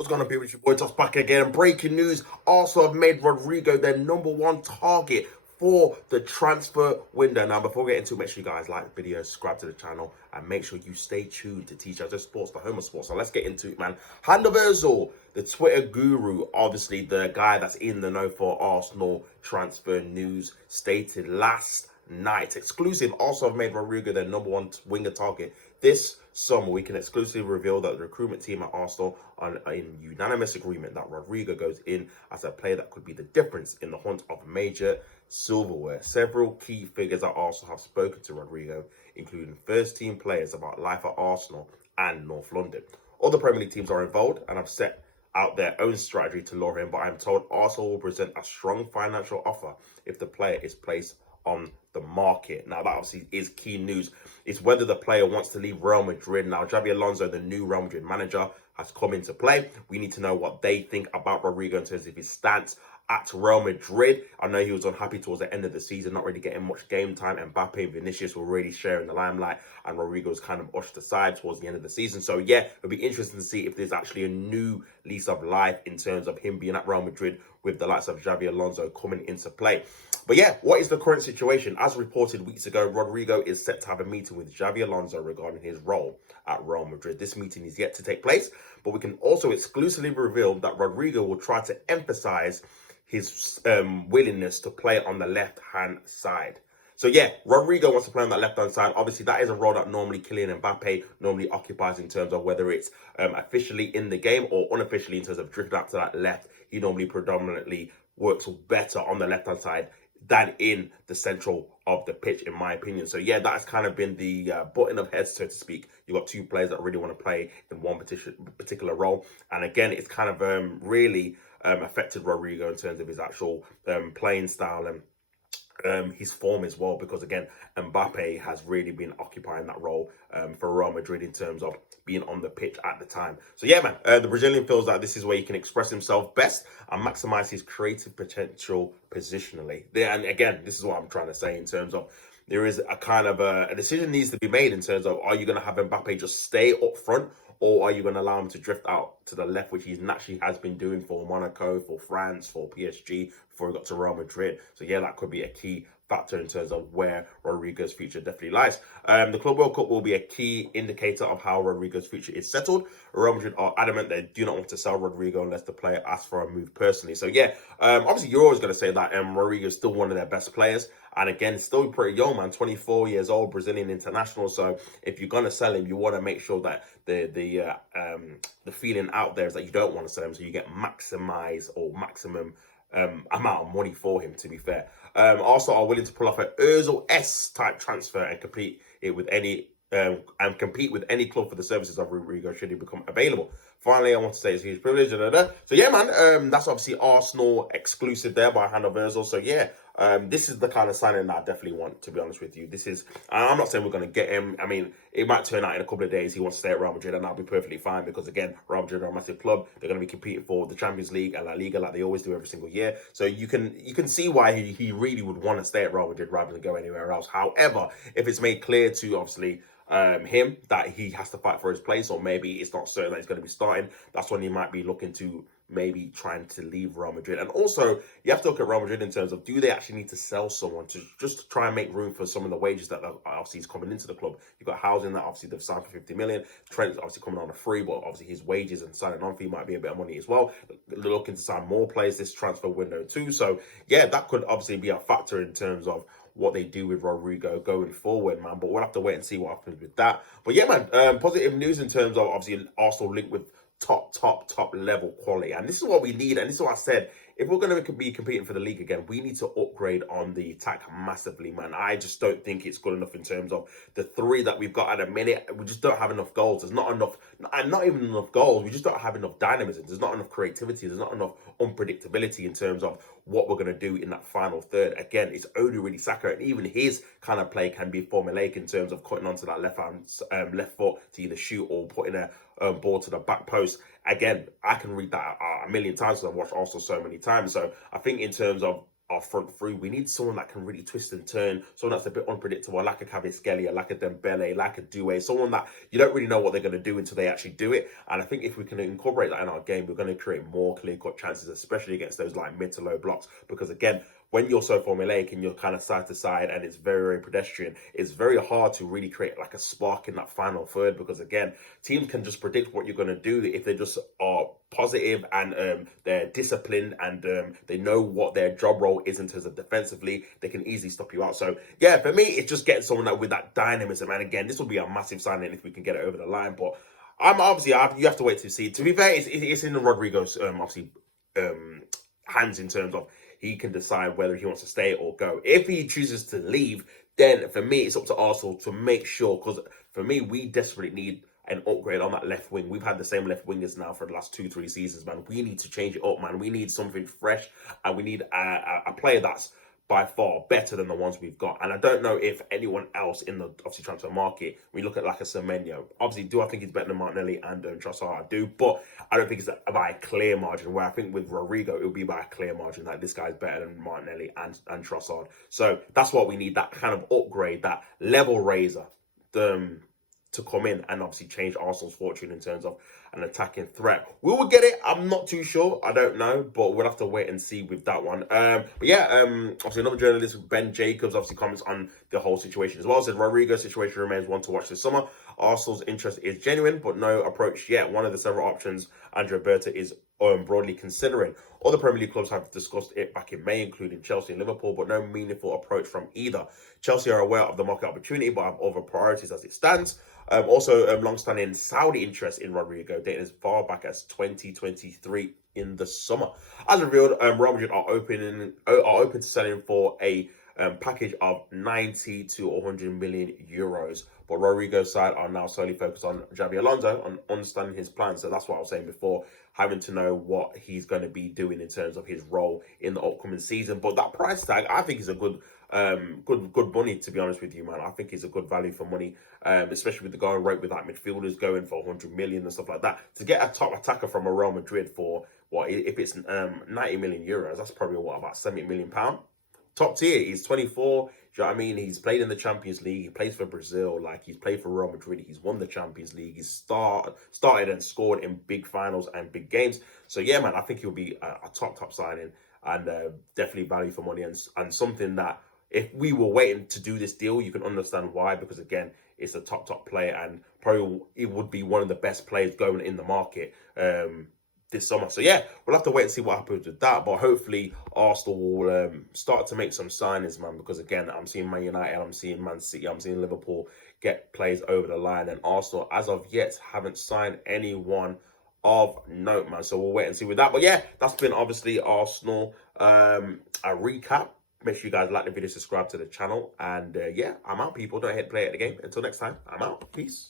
What's going to be with your boy Toss back again? Breaking news, Arsenal have made Rodrygo their #1 target for the transfer window. Now, before we get into it, make sure you guys like the video, subscribe to the channel, and make sure you stay tuned to Teach Us Sports, the home of sports. So let's get into it, man. Handover, the Twitter guru, obviously the guy that's in the know for Arsenal transfer news, stated last night, exclusive, also have made Rodrygo their #1 winger target. This summer, we can exclusively reveal that the recruitment team at Arsenal are in unanimous agreement that Rodrygo goes in as a player that could be the difference in the hunt of major silverware. Several key figures at Arsenal have spoken to Rodrygo, including first-team players, about life at Arsenal and North London. Other Premier League teams are involved and have set out their own strategy to lure him, but I'm told Arsenal will present a strong financial offer if the player is placed on the market. Now, that obviously is key news. It's whether the player wants to leave Real Madrid. Now, Xabi Alonso, the new Real Madrid manager, has come into play. We need to know what they think about Rodrygo in terms of his stance at Real Madrid. I know he was unhappy towards the end of the season, not really getting much game time. Mbappe and Vinicius were really sharing the limelight, and Rodrygo was kind of ushered aside towards the end of the season. So yeah, it'll be interesting to see if there's actually a new lease of life in terms of him being at Real Madrid with the likes of Xabi Alonso coming into play. But yeah, what is the current situation? As reported weeks ago, Rodrygo is set to have a meeting with Xabi Alonso regarding his role at Real Madrid. This meeting is yet to take place, but we can also exclusively reveal that Rodrygo will try to emphasize his willingness to play on the left-hand side. So yeah, Rodrygo wants to play on that left-hand side. Obviously, that is a role that normally Kylian Mbappe normally occupies in terms of whether it's officially in the game or unofficially in terms of drifting out to that left. He normally predominantly works better on the left-hand side than in the central of the pitch, in my opinion. So yeah, that's kind of been the button of heads, so to speak. You've got two players that really want to play in one particular role. And again, it's kind of really affected Rodrygo in terms of his actual playing style and his form as well, because again, Mbappe has really been occupying that role for Real Madrid in terms of being on the pitch at the time. So yeah, man, the Brazilian feels that this is where he can express himself best and maximize his creative potential positionally. And again, this is what I'm trying to say in terms of there is a kind of a decision needs to be made in terms of, are you going to have Mbappe just stay up front, or are you going to allow him to drift out to the left, which he naturally has been doing for Monaco, for France, for PSG, before he got to Real Madrid? So yeah, that could be a key factor in terms of where Rodrygo's future definitely lies. The Club World Cup will be a key indicator of how Rodrygo's future is settled. Real Madrid are adamant they do not want to sell Rodrygo unless the player asks for a move personally. So yeah, obviously you're always going to say that Rodrygo is still one of their best players. And again, still pretty young, man, 24 years old, Brazilian international. So if you're going to sell him, you want to make sure that the feeling out there is that you don't want to sell him, so you get maximize or maximum amount of money for him, to be fair. Also are willing to pull off an Ozil-esque type transfer and compete with any club for the services of Rodrygo should he become available. Finally, I want to say it's a huge privilege. So yeah, man, that's obviously Arsenal exclusive there by hand of Ozil. So yeah, this is the kind of signing that I definitely want, to be honest with you. This is, I'm not saying we're going to get him. I mean, it might turn out in a couple of days he wants to stay at Real Madrid, and that'll be perfectly fine, because again, Real Madrid are a massive club. They're going to be competing for the Champions League and La Liga like they always do every single year. So you can see why he really would want to stay at Real Madrid rather than go anywhere else. However, if it's made clear to obviously him that he has to fight for his place, or maybe it's not certain that he's going to be starting, that's when he might be looking to maybe trying to leave Real Madrid. And also, you have to look at Real Madrid in terms of, do they actually need to sell someone to just try and make room for some of the wages that obviously is coming into the club? You've got Housing that obviously they've signed for 50 million. Trent's obviously coming on a free, but obviously his wages and signing on fee might be a bit of money as well. They're looking to sign more players this transfer window too. So yeah, that could obviously be a factor in terms of what they do with Rodrygo going forward, man. But we'll have to wait and see what happens with that. But yeah, man, positive news in terms of obviously Arsenal linked with top level quality, and this is what we need. And this is what I said, if we're going to be competing for the league again, we need to upgrade on the attack massively, man. I just don't think it's good enough in terms of the three that we've got at a minute. We just don't have enough goals. There's not enough, and not even enough goals. We just don't have enough dynamism. There's not enough creativity. There's not enough unpredictability in terms of what we're going to do in that final third. Again, it's only really Saka, and even his kind of play can be formulaic in terms of cutting onto that left foot to either shoot or putting a ball to the back post. Again, I can read that a million times because I've watched Arsenal so many times. So I think in terms of our front three. We need someone that can really twist and turn, someone that's a bit unpredictable, like a Kvaratskhelia, like a Dembele, like a Doué, someone that you don't really know what they're going to do until they actually do it. And I think if we can incorporate that in our game, we're going to create more clear-cut chances, especially against those like mid to low blocks. Because again, when you're so formulaic and you're kind of side to side and it's very, very pedestrian, it's very hard to really create like a spark in that final third, because again, teams can just predict what you're going to do if they just are positive and they're disciplined and they know what their job role is in terms of defensively. They can easily stop you out. So yeah, for me, it's just getting someone that with that dynamism. And again, this will be a massive signing if we can get it over the line. But I'm obviously, you have to wait to see. To be fair, it's in Rodrygo's obviously hands in terms of he can decide whether he wants to stay or go. If he chooses to leave, then for me, it's up to Arsenal to make sure, because for me, we desperately need an upgrade on that left wing. We've had the same left wingers now for the last 2-3 seasons, man. We need to change it up, man. We need something fresh, and we need a player that's by far better than the ones we've got. And I don't know if anyone else in the obviously transfer market, we look at like a Semenyo. Obviously, do I think he's better than Martinelli and Trossard? I do, but I don't think it's by a clear margin, where I think with Rodrygo, it will be by a clear margin that this guy's better than Martinelli and Trossard. So that's what we need, that kind of upgrade, that level raiser to come in and obviously change Arsenal's fortune in terms of an attacking threat. We will get it. I'm not too sure. I don't know, but we'll have to wait and see with that one. But yeah, obviously another journalist, Ben Jacobs, obviously comments on the whole situation as well. Said Rodrygo's situation remains one to watch this summer. Arsenal's interest is genuine, but no approach yet. One of the several options Andrea Berta is broadly considering. Other Premier League clubs have discussed it back in May, including Chelsea and Liverpool, but no meaningful approach from either. Chelsea are aware of the market opportunity, but have other priorities as it stands. Also, long-standing Saudi interest in Rodrygo, dating as far back as 2023 in the summer. As revealed, Real Madrid are open to selling for a package of 90 to 100 million euros. But Rodrygo's side are now solely focused on Xabi Alonso, on understanding his plans. So that's what I was saying before, having to know what he's going to be doing in terms of his role in the upcoming season. But that price tag, I think, is a good money, to be honest with you, man. I think it's a good value for money, especially with the going rate with like midfielders going for 100 million and stuff like that. To get a top attacker from a Real Madrid for what, if it's 90 million euros, that's probably what, about 70 million pound. Top tier. He's 24. Do you know what I mean? He's played in the Champions League. He plays for Brazil. Like, he's played for Real Madrid. He's won the Champions League. He's started and scored in big finals and big games. So yeah, man, I think he'll be a top signing, and definitely value for money, and something that if we were waiting to do this deal, you can understand why, because again, it's a top player, and probably it would be one of the best players going in the market this summer. So yeah, we'll have to wait and see what happens with that. But hopefully Arsenal will start to make some signings, man, because again, I'm seeing Man United, I'm seeing Man City, I'm seeing Liverpool get players over the line, and Arsenal, as of yet, haven't signed anyone of note, man. So we'll wait and see with that. But yeah, that's been obviously Arsenal, a recap. Make sure you guys like the video, subscribe to the channel, and yeah, I'm out, people. Don't hate to play at the game. Until next time, I'm out. Peace.